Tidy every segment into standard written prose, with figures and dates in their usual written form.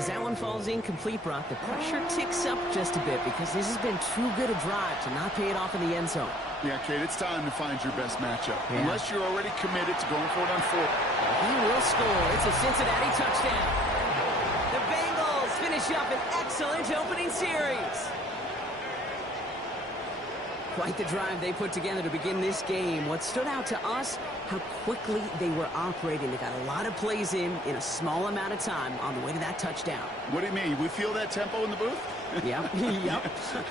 As that one falls incomplete, Brock, the pressure ticks up just a bit because this has been too good a drive to not pay it off in the end zone. Yeah, Kate, it's time to find your best matchup. Yeah. Unless you're already committed to going for it on 4th. He will score. It's a Cincinnati touchdown. The Bengals finish up an excellent opening series. Quite the drive they put together to begin this game. What stood out to us, how quickly they were operating. They got a lot of plays in a small amount of time on the way to that touchdown. What do you mean? We feel that tempo in the booth? Yep,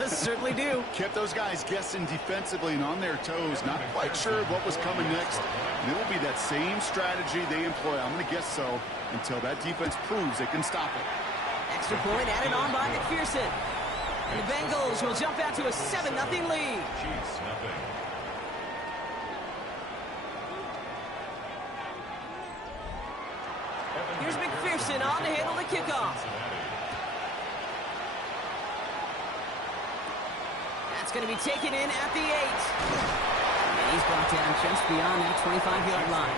certainly do. Kept those guys guessing defensively and on their toes, not quite sure what was coming next. And it will be that same strategy they employ, I'm going to guess so, until that defense proves they can stop it. Extra point added on by McPherson. And the Bengals will jump out to a 7-0 lead. Here's McPherson on to handle the kickoff. That's going to be taken in at the 8. And he's brought down just beyond that 25-yard line.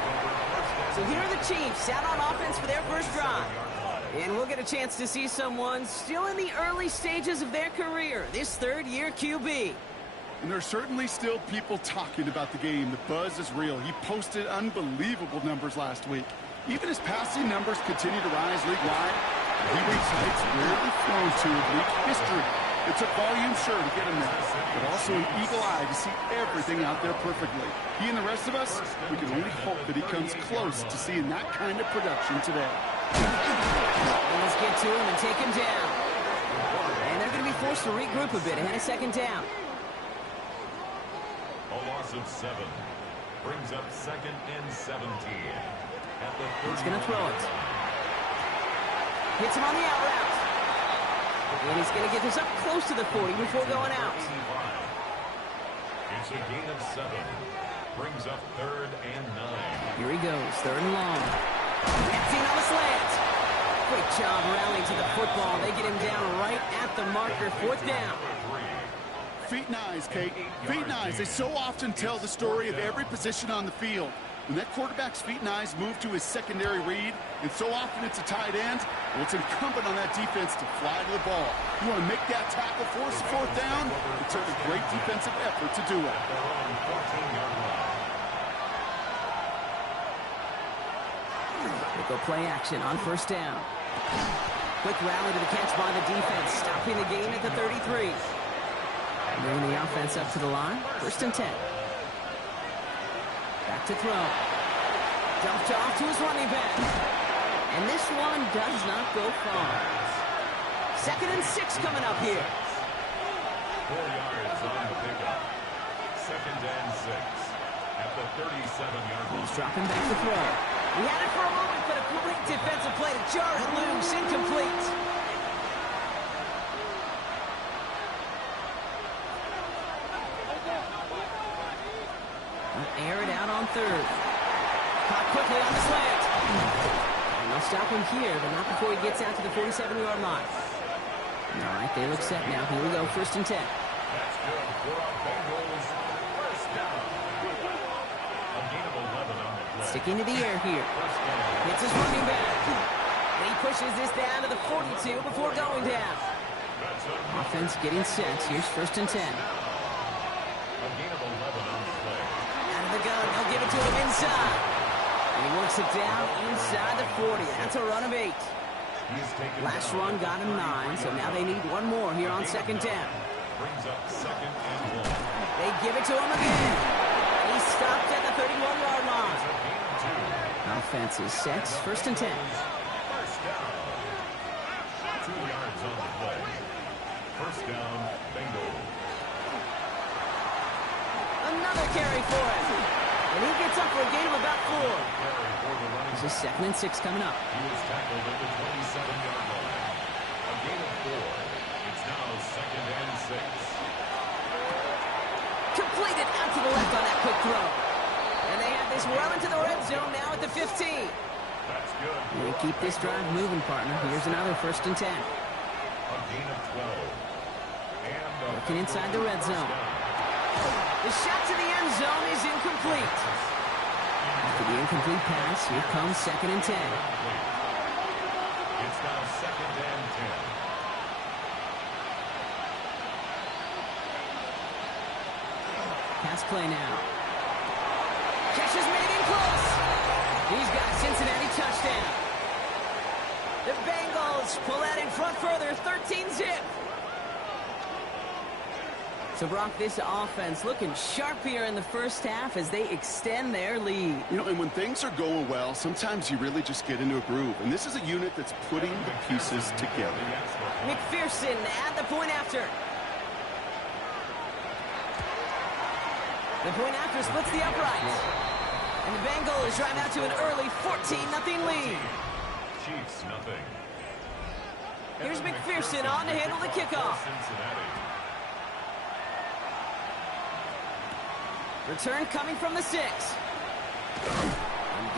So here are the Chiefs out on offense for their first drive. And we'll get a chance to see someone still in the early stages of their career, this third-year QB. And there's certainly still people talking about the game. The buzz is real. He posted unbelievable numbers last week. Even his passing numbers continue to rise league-wide. He reached heights rarely flown to in league history. It took volume, sure, to get him there, but also an eagle eye to see everything out there perfectly. He and the rest of us, we can only hope that he comes close to seeing that kind of production today. Let's get to him and take him down. And they're going to be forced to regroup a bit ahead of second down. A loss of 7 brings up 2nd and 17. He's going to throw it. Hits him on the out route. And he's going to get this up close to the 40 before going out. It's a gain of 7. Brings up 3rd and 9. Here he goes, 3rd and long. Emptying on the slant. Quick job rallying to the football. They get him down right at the marker. 4th down. Feet and eyes, Kate. Feet and eyes. They so often tell the story of every position on the field. When that quarterback's feet and eyes move to his secondary read, and so often it's a tight end, well, it's incumbent on that defense to fly to the ball. You want to make that tackle, force the 4th down? It took a great defensive effort to do it. They go play action on 1st down. Quick rally to the catch by the defense, stopping the game at the 33. Bringing the offense up to the line. 1st and 10. Back to throw. Dumped off to his running back. And this one does not go far. 2nd and 6 coming up here. 4 yards on the pickup. 2nd and 6 at the 37-yard line. He's dropping back to throw. He had it for a moment, but a great defensive play to jar it loose. Incomplete. Air it out on 3rd. Caught quickly on the slant. And they'll stop him here, but not before he gets out to the 47-yard line. All right, they look set now. Here we go, 1st and 10. That's good for a Bengals 1st down. A gain of 11 on the play. Sticking to the air here. Hits his running back. And he pushes this down to the 42 before going down. Offense getting set. Here's 1st and 10. A gain of 11 on the play. The gun, they'll give it to him inside. And he works it down inside the 40. That's a run of 8. Last run got him 9, so now they need one more here on 2nd down. Brings up 2nd and 1. They give it to him again. He stopped at the 31-yard line. Offense is set. 1st and 10. 1st down. 2 yards on the play. 1st down, Bengals. Another carry for him. And he gets up for a gain of about 4. This is 2nd and 6 coming up. He was tackled at the 27-yard line. A gain of 4. It's now 2nd and 6. Completed out to the left on that quick throw. And they have this well into the red zone now at the 15. That's good. We keep this drive moving, partner. Here's another 1st and 10. A gain of 12. Looking inside the red zone. The shot to the end zone is incomplete. After the incomplete pass, here comes 2nd and 10. It's now second and 10. Pass play now. Catch is made in close. He's got a Cincinnati touchdown. The Bengals pull that in front further, 13-zip. So, Brock, this offense looking sharp here in the first half as they extend their lead. You know, and when things are going well, sometimes you really just get into a groove. And this is a unit that's putting the pieces together. McPherson at the point after. The point after splits the uprights. And the Bengals drive out to an early 14-0 lead. Chiefs nothing. Here's McPherson on to handle the kickoff. Return coming from the 6. A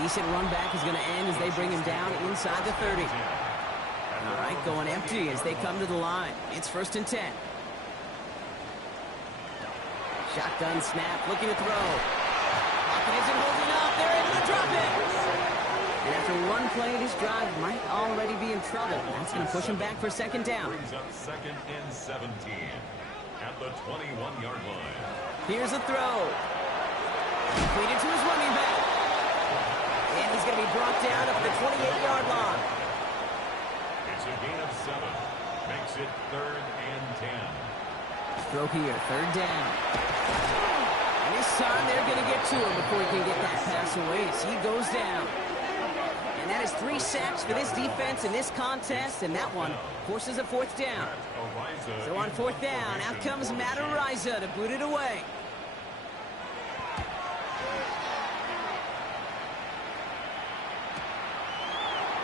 decent run back is going to end as they bring him down inside the 30. All right, going empty as they come to the line. It's 1st and 10. Shotgun snap, looking to throw. Pocket isn't holding up. They're able to drop it. And after one play, this drive might already be in trouble. That's going to push him back for 2nd down. Brings up 2nd and 17 at the 21-yard line. Here's a throw. Completed to his running back. And he's going to be brought down at the 28-yard line. It's a gain of 7. Makes it 3rd and 10. Throw here, 3rd down. And this time they're going to get to him before he can get that pass away as he goes down. And that is 3 sacks for this defense in this contest, and that one forces a 4th down. So on 4th down, out comes Matt Ariza to boot it away.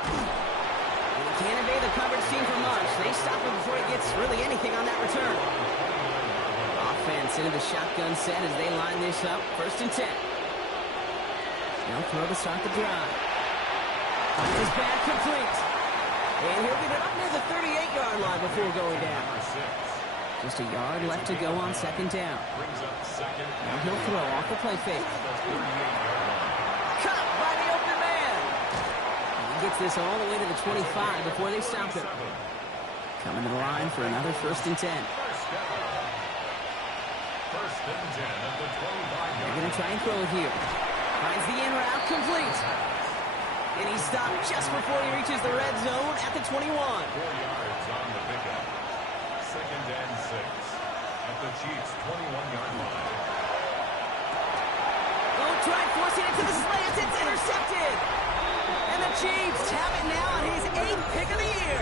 And he can't evade the coverage team for much. They stop him before he gets really anything on that return. Offense into the shotgun set as they line this up. 1st and 10. They'll throw to start the drive. His back complete. And he'll get it up near the 38-yard line before going down. Just a yard left to go on 2nd down. Now he'll throw off the play fake. Cut by the open man. And he gets this all the way to the 25 before they stop him. Coming to the line for another 1st and 10. They're going to try and throw it here. Finds the in route complete. And he's stopped just before he reaches the red zone at the 21. 4 yards on the pickup. 2nd and 6 at the Chiefs' 21-yard line. Oh, try forcing it to the slants. It's intercepted. And the Chiefs have it now on his 8th pick of the year.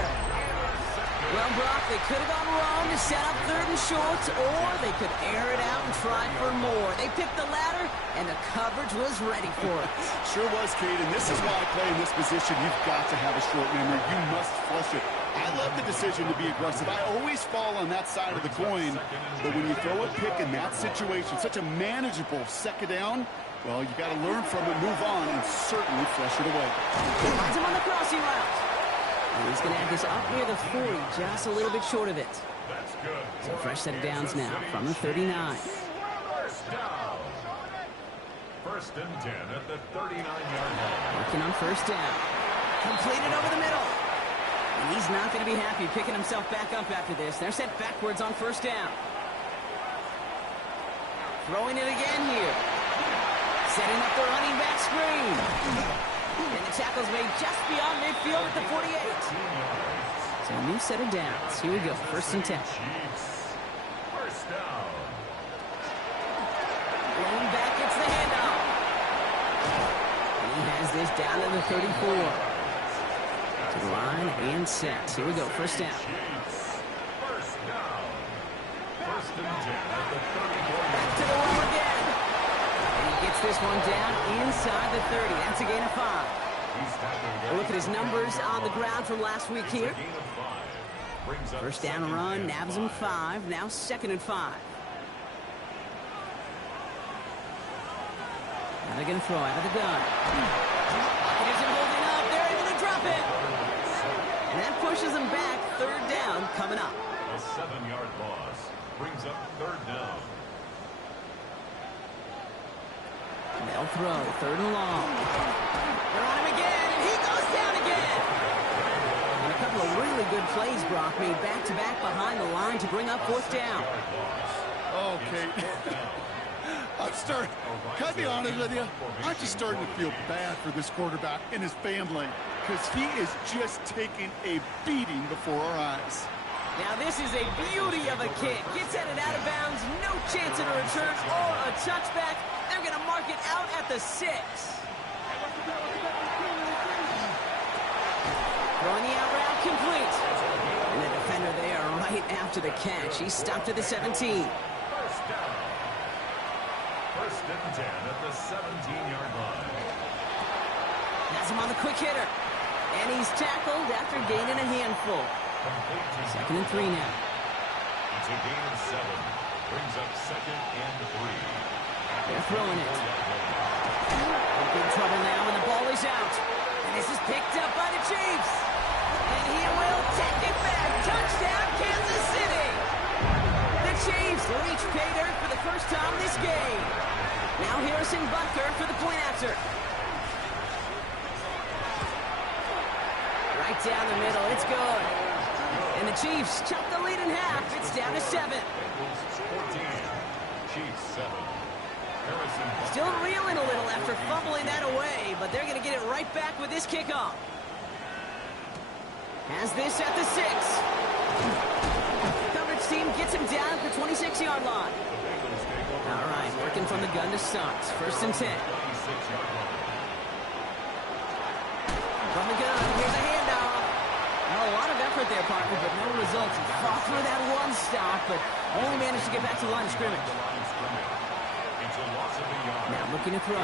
Well, Brock, they could have gone wrong to set up 3rd and short, or they could air it out and try for more. They picked the latter, and the coverage was ready for it. Sure was, Kate, and this is why playing this position, you've got to have a short memory. You must flush it. I love the decision to be aggressive. I always fall on that side of the coin, but when you throw a pick in that situation, such a manageable 2nd down, well, you got to learn from it, move on, and certainly flush it away. Finds him on the crossing route. And he's going to add this up near the 40, just a little bit short of it. That's good. So fresh set of downs now from the 39. 1st down. 1st and 10 at the 39-yard line. Working on 1st down. Completed over the middle. And he's not going to be happy picking himself back up after this. They're set backwards on 1st down. Throwing it again here. Setting up the running back screen. And the tackle's made just beyond midfield at the 48. So a new set of downs. Here we go, 1st and 10. 1st down. Lean back gets the handoff. And he has this down to the 34. To the line and set. Here we go, 1st down. 1st down. 1st and 10 at the 34. Back to the wall again. And he gets this one down inside the 30. That's a gain of 5. Look at his numbers on the ground from last week here. 1st down and run, nabs him 5. Now 2nd and 5. Now they're going to throw out of the gun. Pocket isn't holding up. They're able to drop it. And that pushes them back. 3rd down coming up. A 7-yard loss brings up 3rd down. They'll throw. 3rd and long. They're on him again, and he goes down again. And a couple of really good plays, Brock, made back-to-back behind the line to bring up fourth down. Okay. Can I be honest with you? I'm just starting to feel bad for this quarterback and his family because he is just taking a beating before our eyes. Now this is a beauty of a kick. Gets at it out of bounds, no chance at a return or a touchback. They're going to mark it out at the 6. Throwing the out route complete. And the defender there right after the catch. He's stopped at the 17. First down. First and 10 at the 17-yard line. Has him on the quick hitter. And he's tackled after gaining a handful. Second and 3 now. It's a gain of 7. Brings up second and 3. They're throwing it. In big trouble now when the ball is out. And this is picked up by the Chiefs. And he will take it back. Touchdown, Kansas City. The Chiefs reach pay dirt for the first time this game. Now Harrison Butker for the point after. Right down the middle. It's good. And the Chiefs chop the lead in half. It's down to 7. 14. Chiefs 7. Still reeling a little after fumbling that away, but they're going to get it right back with this kickoff. Has this at the 6. Coverage team gets him down at the 26-yard line. All right, working from the gun to start. First and 10. From the gun, here's a handoff. Now, a lot of effort there, partner, but no results. He fought through that one stop, but only managed to get back to the line of scrimmage. Now looking to throw.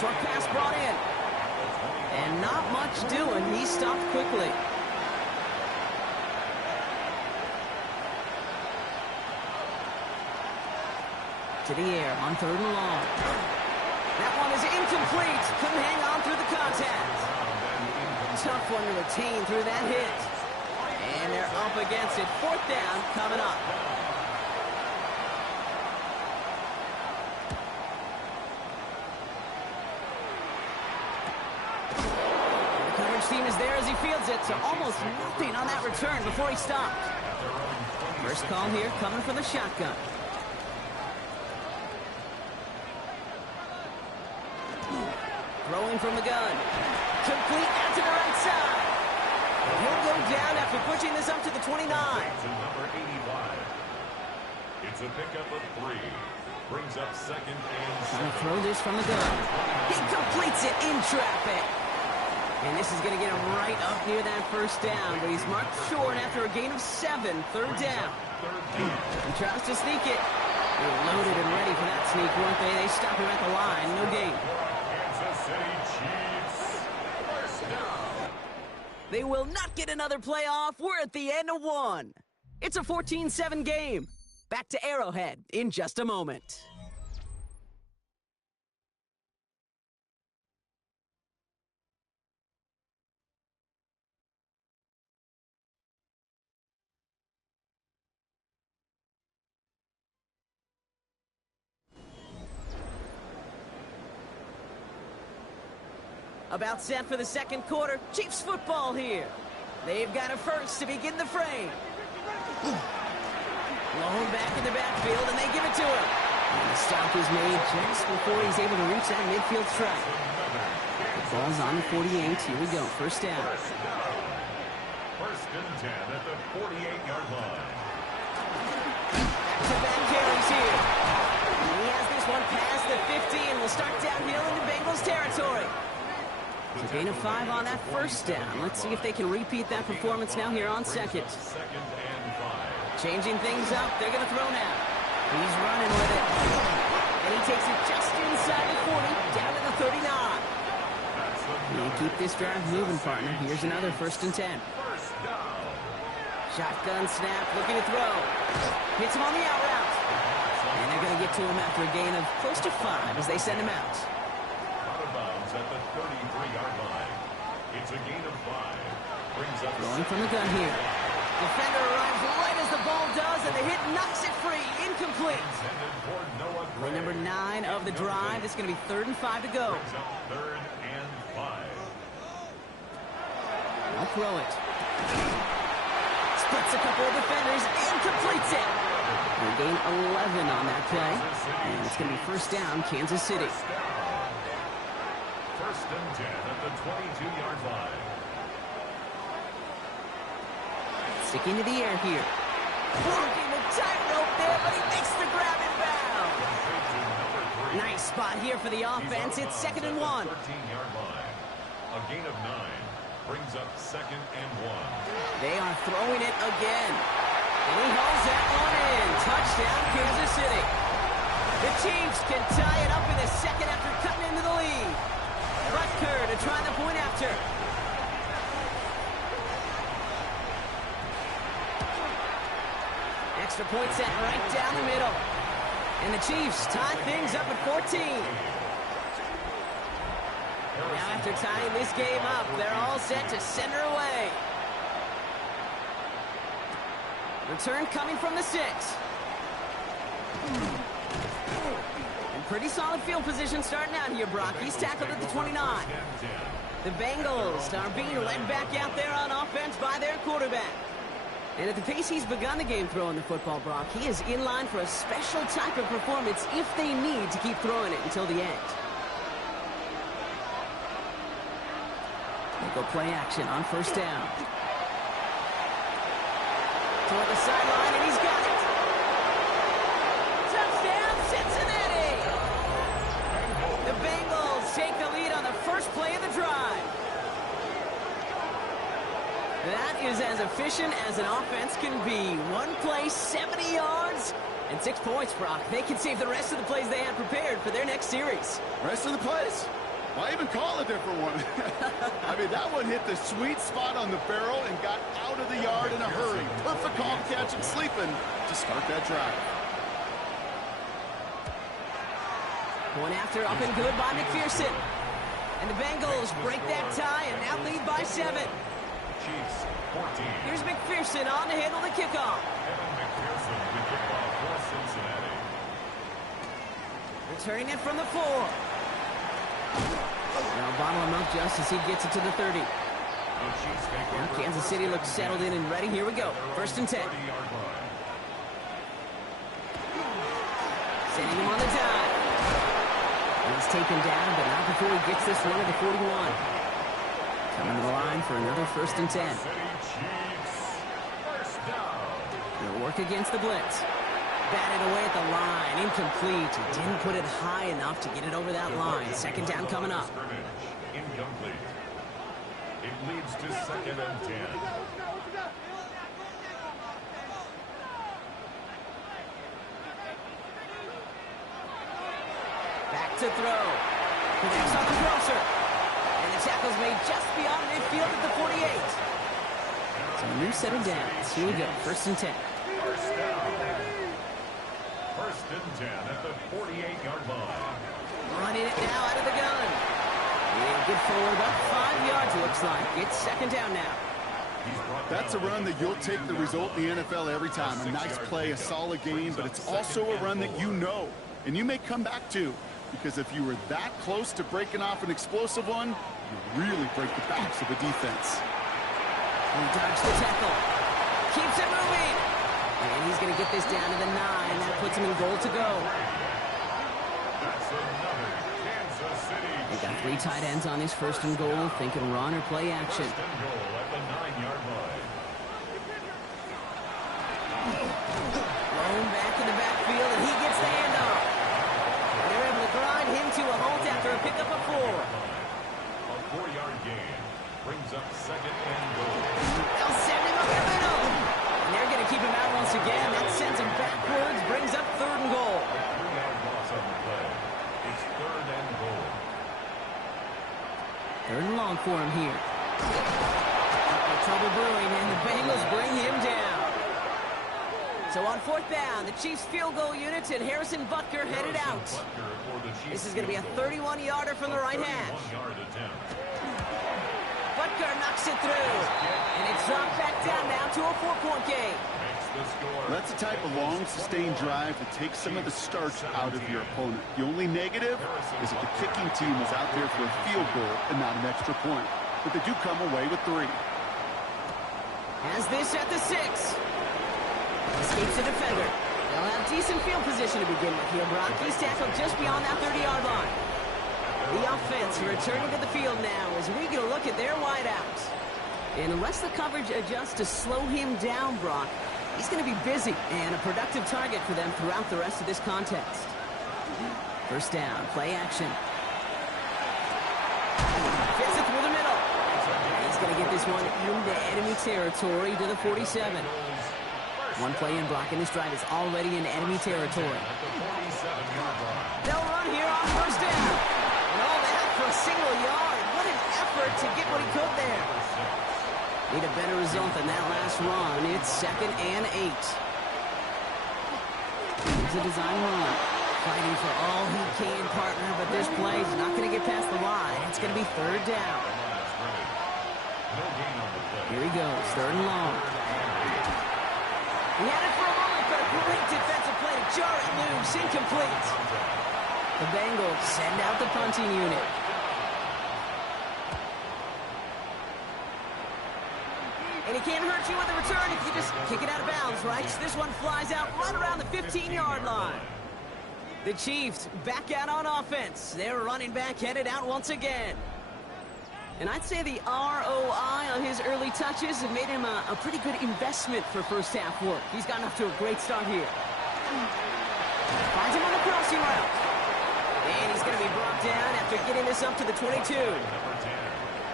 Short pass brought in. And not much doing. He stopped quickly. To the air on 3rd and long. That one is incomplete. Couldn't hang on through the contact. Tough one to retain through that hit. And they're up against it. 4th down coming up. The coverage team is there as he fields it, so almost nothing on that return before he stopped. First call here coming from the shotgun. Throwing from the gun. Complete out to the right side. He'll go down after pushing this up to the 29. To number 85. It's a pickup of 3. Brings up second and 7. Trying to throw this from the gun. He completes it in traffic. And this is going to get him right up near that first down, but he's marked short after a gain of 7. 3rd down. He tries to sneak it. They're loaded and ready for that sneak, weren't they? They stop him at the line. No gain. They will not get another playoff. We're at the end of 1. It's a 14-7 game. Back to Arrowhead in just a moment. About set for the second quarter. Chiefs football here. They've got a first to begin the frame. Blown back in the backfield, and they give it to him. And the stop is made just before he's able to reach that midfield strike. The ball's on the 48. Here we go. First down. First and 10 at the 48-yard line. Back-to-back carries here. And he has this one past the 50 and will start downhill into Bengals territory. It's a gain of 5 on that first down. Let's see if they can repeat that performance now here on second. Second and 5. Changing things up. They're going to throw now. He's running with it. And he takes it just inside the 40, down to the 39. You keep this drive moving, partner. Here's another first and 10. Shotgun snap, looking to throw. Hits him on the out route. And they're going to get to him after a gain of close to 5 as they send him out. At the 33-yard line. It's a gain of 5. Brings up Going from the gun here. Defender arrives right as the ball does, and the hit knocks it free. Incomplete. Play number 9 of the drive. It's going to be 3rd and 5 to go. Brings up 3rd and 5. I'll throw it. Cuts a couple of defenders and completes it. They gain 11 on that play. And it's going to be first down, Kansas City. First and 10 at the 22-yard line. Sticking to the air here. Working the tightrope there, but he makes the grab inbound. Nice spot here for the offense. It's 2nd and 1. 13-yard line. A gain of 9 brings up 2nd and 1. They are throwing it again. And he hauls that one in. Touchdown, Kansas City. The Chiefs can tie it up in the second after cutting into the lead. Butker to try the point after. Extra point set right down the middle. And the Chiefs tie things up at 14. Now after tying this game up, they're all set to send her away. Return coming from the 6. And pretty solid field position starting out here, Brock. He's tackled at the 29. The Bengals are being led back out there on offense by their quarterback. And at the pace he's begun the game throwing the football, Brock, he is in line for a special type of performance if they need to keep throwing it until the end. They go play action on first down. Toward the sideline, and he's got it. Touchdown, Cincinnati! The Bengals take the lead on the first play of the drive. That is as efficient as an offense can be. One play, 70 yards, and 6 points, Brock. They can save the rest of the plays they had prepared for their next series. Rest of the plays? Why even call a different one? I mean, that one hit the sweet spot on the barrel and got out of the yard in a hurry. Perfect call to catch him sleeping to start that drive. One after up and good by McPherson. And the Bengals break that tie and now lead by 7. Chiefs 14. Here's McPherson on to handle the kickoff. Evan McPherson with the kickoff for Cincinnati. Returning it from the 4. Now bottle him up just as he gets it to the 30. Now Kansas City looks settled in and ready. Here we go. First and 10. Sending him on the dive. And he's taken down, but not before he gets this one at the 41. Coming to the line for another first and 10. They'll work against the blitz. Batted away at the line. Incomplete. He didn't put it high enough to get it over that line. Second down coming up. Incomplete. It leads to 2nd and 10. Back to throw. Connects on the crosser. And the tackle's made just beyond midfield at the 48. So a new set of downs. Here we go. First and 10. First down. First and 10 at the 48-yard line. Running it now out of the gun. And good forward, about 5 yards, looks like. It's second down now. That's a run that you'll take the result in the NFL every time. A nice play, a solid game, but it's also a run that you know, and you may come back to, because if you were that close to breaking off an explosive one, you really break the backs of the defense. He dodged the tackle. Keeps it moving. And he's going to get this down to the 9. That puts him in goal to go. That's another Kansas City. They got 3 tight ends on this first and goal, thinking run or play action. First and goal at the 9-yard line. Thrown back in the backfield, and he gets the handoff. They're able to grind him to a halt after a pickup of 4. A 4-yard gain brings up 2nd and goal. They'll send him up the middle. And they're going to keep him out once again. That sends him backwards, brings up 3rd and goal. A 3-yard loss on the play. It's 3rd and goal. 3rd and long for him here. Trouble brewing, and the Bengals bring him down. So on 4th down, the Chiefs field goal units and Harrison Butker headed out. This is going to be a 31-yarder from the right hash. Butker knocks it through, and it's dropped back down now to a 4-point game. That's the type of long, sustained drive that takes some of the starch out of your opponent. The only negative is that the kicking team was out there for a field goal and not an extra point. But they do come away with 3. Has this at the 6. Escapes the defender. They'll have decent field position to begin with here, Brock. He's tackled just beyond that 30-yard line. The offense returning to the field now as we get a look at their wideouts. And unless the coverage adjusts to slow him down, Brock, he's going to be busy and a productive target for them throughout the rest of this contest. First down, play action. Fits it through the middle. He's going to get this one into enemy territory to the 47. One play in, Brock, and this drive is already in enemy territory. They'll run here on first down. And all that for a single yard. What an effort to get what he could there. Need a better result than that last run. It's 2nd and 8. Here's a design run. Fighting for all he can, partner, but this play is not going to get past the line. It's going to be 3rd down. Here he goes, 3rd and long. He had it for a moment, but a great defensive play to jar it loose. Incomplete. The Bengals send out the punting unit. And he can't hurt you with the return if you just kick it out of bounds, right? So this one flies out right around the 15-yard line. The Chiefs back out on offense. Their running back headed out once again. And I'd say the ROI on his early touches have made him a pretty good investment for first half work. He's gotten off to a great start here. Finds him on the crossing route. And he's going to be brought down after getting this up to the 22.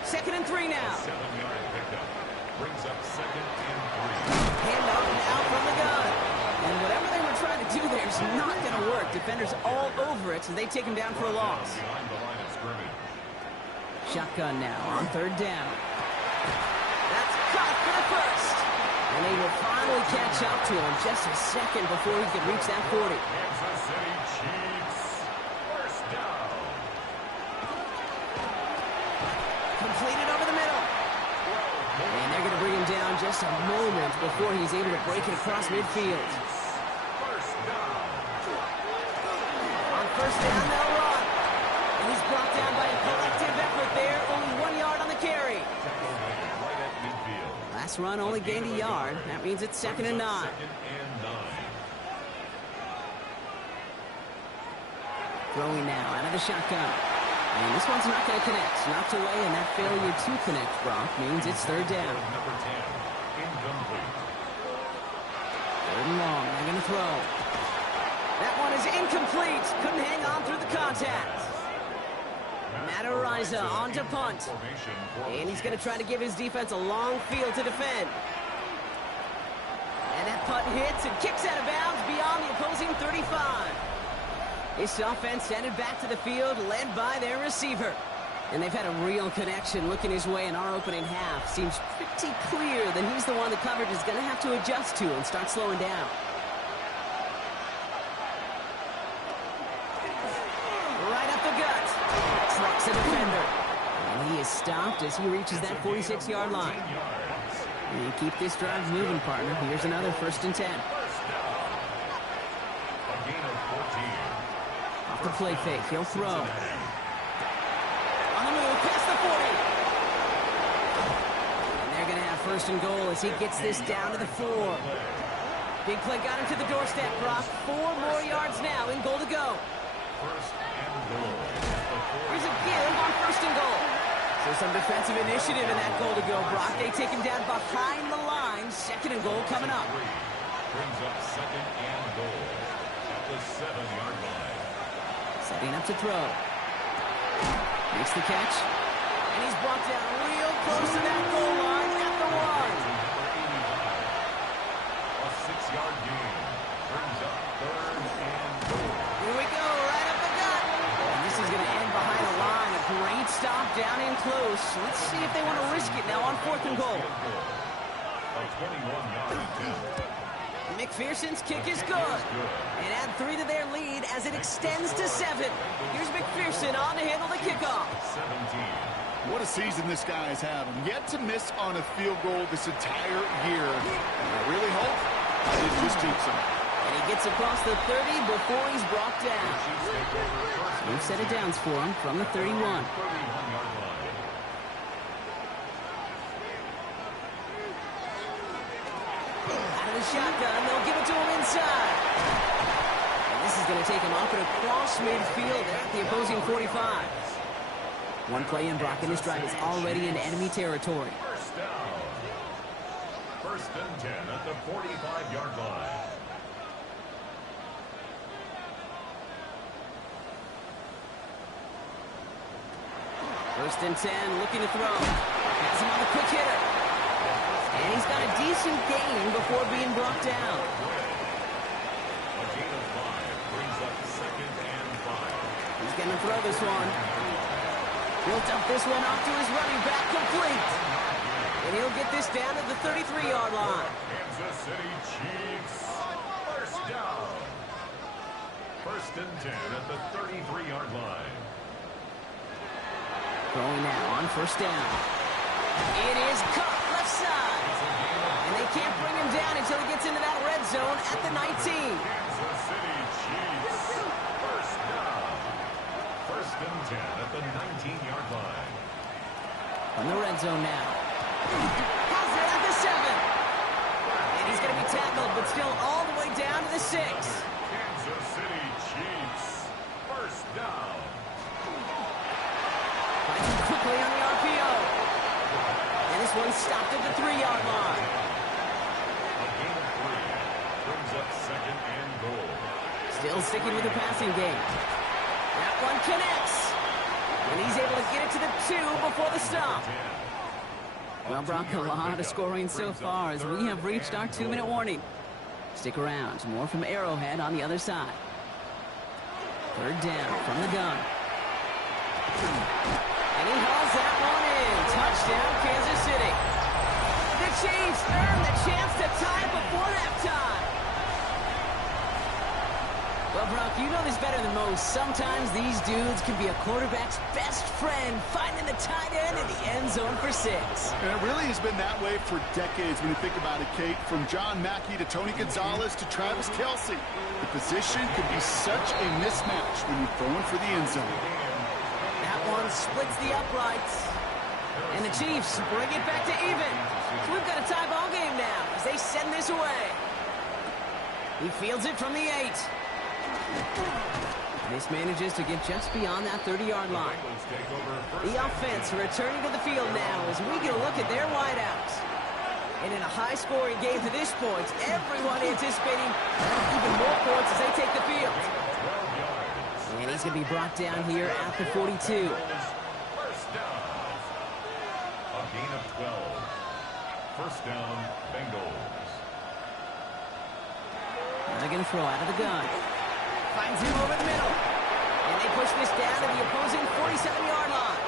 2nd and 3 now. 7-yard pickup. Brings up 2nd and 3. Hand off and out from the gun. And whatever they were trying to do there is not going to work. Defenders all over it, so they take him down for a loss. Behind the line of scrimmage. Shotgun now on 3rd down. That's caught for the first. And they will finally catch up to him just a second before he can reach that 40. Kansas City Chiefs. First down. Completed over the middle. And they're going to bring him down just a moment before he's able to break it across midfield. First down. On first down, they'll run. And he's brought down by a collective effort there. Only 1 yard on the carry. Right at midfield. Last run only gained a yard. That means it's 2nd and 9. 2nd and 9. Throwing now out of the shotgun. And this one's not going to connect. Knocked away, and that failure to connect, Brock, means it's 3rd down. Number 10. Incomplete. 3rd and long. They're going to throw. That one is incomplete. Couldn't hang on through the contact. Matt Ariza on to punt. And he's going to try to give his defense a long field to defend. And that punt hits and kicks out of bounds beyond the opposing 35. This offense headed back to the field, led by their receiver. And they've had a real connection looking his way in our opening half. Seems pretty clear that he's the one the coverage is going to have to adjust to and start slowing down. Right up the gut. Trucks a defender. And he is stopped as he reaches that 46-yard line. And keep this drive moving, partner. Here's another 1st and 10. A gain of 14. Off the play fake. He'll throw. On the move, past the 40. And they're going to have 1st and goal as he gets this down to the 4. Big play got him to the doorstep, Brock. 4 more yards now in goal to go. 1st and goal. Here's a give on 1st and goal. So some defensive initiative in that goal to go, Brock. They take him down behind the line. 2nd and goal coming up. Brings up 2nd and goal at the 7-yard line. Setting up to throw. Makes the catch. And he's brought down real close to that goal line at the 1. A 6-yard gain. Brings up 3rd and goal. Here we go, right up the gut. And this is going to end behind a line. A great stop down in close. Let's see if they want to risk it now on 4th and goal. A 21-yard attempt. McPherson's kick is good. And add 3 to their lead as it extends to 7. Here's McPherson on to handle the kickoff. 17. What a season this guy is having. Yet to miss on a field goal this entire year. And I really hope it just keeps him. And he gets across the 30 before he's brought down. New set of downs for him from the 31. 31-yard line. the shotgun. They'll give it to him inside. And this is going to take him up and across midfield at the opposing 45. One play in, Brock, and this drive is already in enemy territory. First down. First and 10 at the 45-yard line. First and 10, looking to throw. Has him on the quick hitter. And he's got a decent gain before being brought down. A gain of 5 brings up second and 5. He's going to throw this one. He'll dump this one off to his running back, complete. And he'll get this down to the 33-yard line. Kansas City Chiefs. First down. First and 10 at the 33-yard line. Throwing now on first down. It is caught left side. And they can't bring him down until he gets into that red zone at the 19. Kansas City Chiefs. First down. First and 10 at the 19-yard line. On the red zone now. Has it at the 7. And he's going to be tackled, but still all the way down to the 6. Kansas City Chiefs. First down. Finds him quickly on the RPO. And this one stopped at the 3-yard line. A gain of 3 brings up second and goal. Still sticking with the passing game. That one connects. And he's able to get it to the 2 before the stop. Well, Brock, a lot of scoring so far as we have reached our 2-minute warning. Stick around. More from Arrowhead on the other side. Third down from the gun. And he hauls that one in. Touchdown, Kansas City. The Chiefs earn the chance to tie it before halftime. Well, Brock, you know this better than most. Sometimes these dudes can be a quarterback's best friend, finding the tight end in the end zone for 6. And it really has been that way for decades when you think about it, Kate. From John Mackey to Tony Gonzalez to Travis Kelce. The position can be such a mismatch when you're throwing for the end zone. That one splits the uprights. And the Chiefs bring it back to even. So we've got a tie ball game now as they send this away. He fields it from the 8. This manages to get just beyond that 30-yard line. The offense returning to the field now as we get a look at their wideouts. And in a high-scoring game to this point, everyone anticipating even more points as they take the field. And he's going to be brought down here at the 42. First down. A gain of 12. First down, Bengals. They're going to throw out of the gun. Finds him over the middle. And they push this down to the opposing 47-yard line.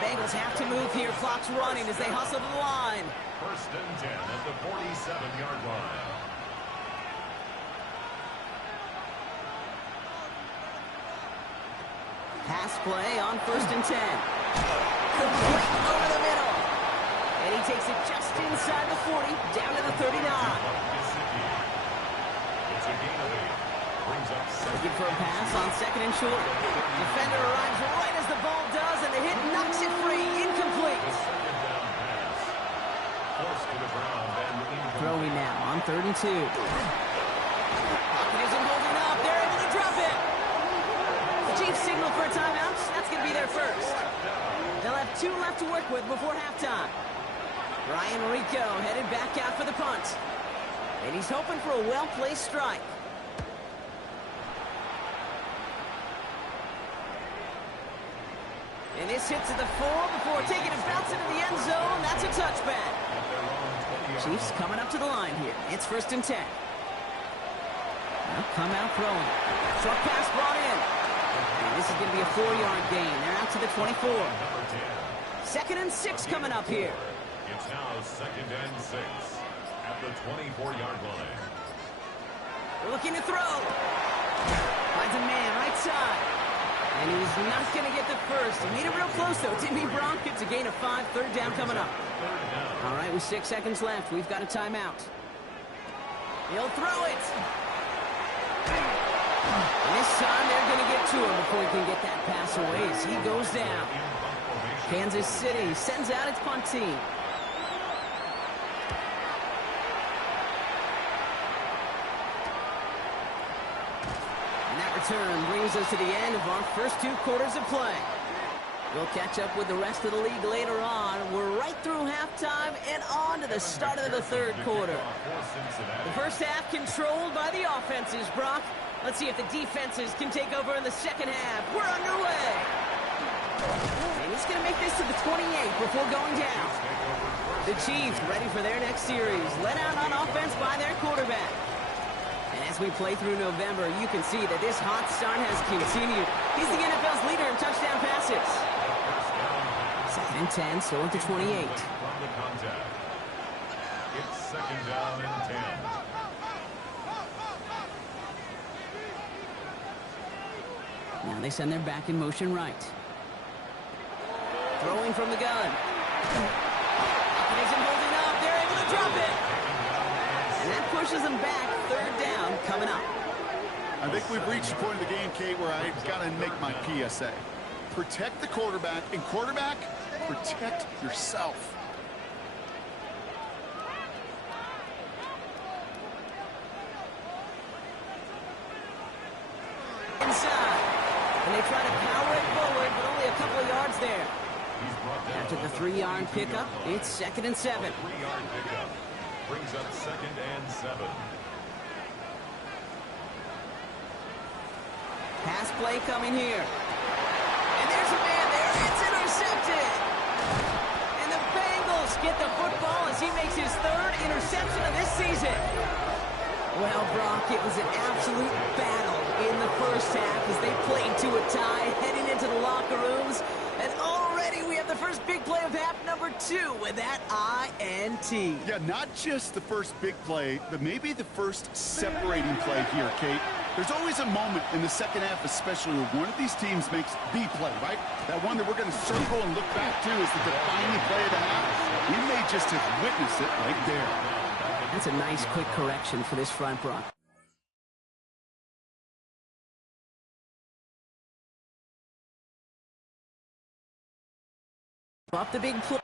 Bengals have to move here. Clock's running as they hustle to the line. First and 10 at the 47-yard line. Pass play on first and 10. Complete over the middle. And he takes it just inside the 40, down to the 39. It's a gain of 8. Brings up Looking for a pass on second and short. Defender arrives right as the ball does, and the hit knocks it free. Incomplete. second down pass. Forced to the ground and incomplete. Throwing now on 3rd and 2. Pocket isn't holding up. They're able to drop it. The Chiefs signal for a timeout. That's going to be their first. They'll have 2 left to work with before halftime. Ryan Rico headed back out for the punt. And he's hoping for a well-placed strike. And this hits at the 4 before taking a bounce into the end zone. That's a touchback. Chiefs coming up to the line here. It's first and 10. They'll come out throwing. Short pass brought in. And this is going to be a 4-yard gain. They're out to the 24. Second and 6 coming up here. It's now second and 6 at the 24-yard line. Looking to throw. Finds a man right side. And he's not going to get the first. He made it real close, though. Didn't he, Brock? It's a gain of 5. Third down coming up. All right, with 6 seconds left, we've got a timeout. He'll throw it. And this time, they're going to get to him before he can get that pass away as he goes down. Kansas City sends out its punt team. return brings us to the end of our first 2 quarters of play. We'll catch up with the rest of the league later on. We're right through halftime and on to the start of the third quarter. The first half controlled by the offenses, Brock. Let's see if the defenses can take over in the second half. We're underway. And he's going to make this to the 28 before going down. The Chiefs ready for their next series. Let out on offense by their quarterback. And as we play through November, you can see that this hot start has continued. He's the NFL's leader in touchdown passes. 2nd and 10, so at the 28. From the contact. It's 2nd down and 10. Now they send their back in motion right. Throwing from the gun. And isn't holding up. They're able to drop it. And that pushes them back. 3rd down coming up. I think we've reached the point of the game, Kate, where I've got to make my PSA. Protect the quarterback, and quarterback, protect yourself. Inside. And they try to power it forward, but only a couple of yards there. After the 3-yard pickup, it's 2nd and 7. 3-yard pickup brings up 2nd and 7. Pass play coming here. And there's a man there. It's intercepted. And the Bengals get the football as he makes his 3rd interception of this season. Well, Brock, it was an absolute battle in the first half as they played to a tie, heading into the locker rooms. And already we have the first big play of half number 2 with that INT. Yeah, not just the first big play, but maybe the first separating play here, Kate. There's always a moment in the second half, especially where one of these teams makes the play, right? That one that we're going to circle and look back to as the defining play of the half. We may just have witnessed it right there. That's a nice quick correction for this front, Brock. Up the big play.